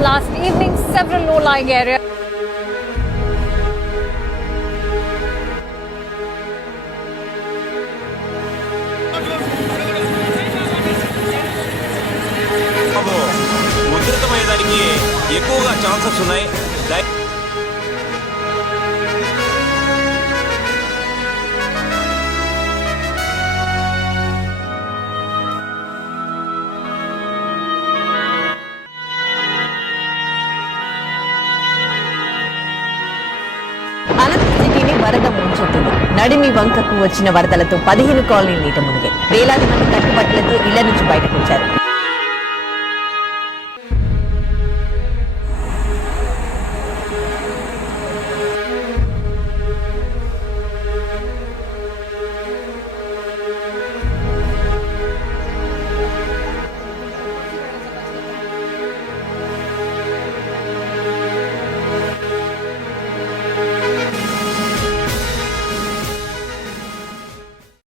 last evening, several low-lying areas. ఉధృతమయ్యేదానికి ఎక్కువగా chances ఉన్నాయి. అనంతపురం సిటీని వరద ముంచెత్తింది. నడిమి వంకకు వచ్చిన వరదలతో 15 కాలనీలు నీట మునిగాయి. వేలాది మంది కట్టుబట్టలతో ఇళ్ల నుంచి బయటకు వచ్చారు.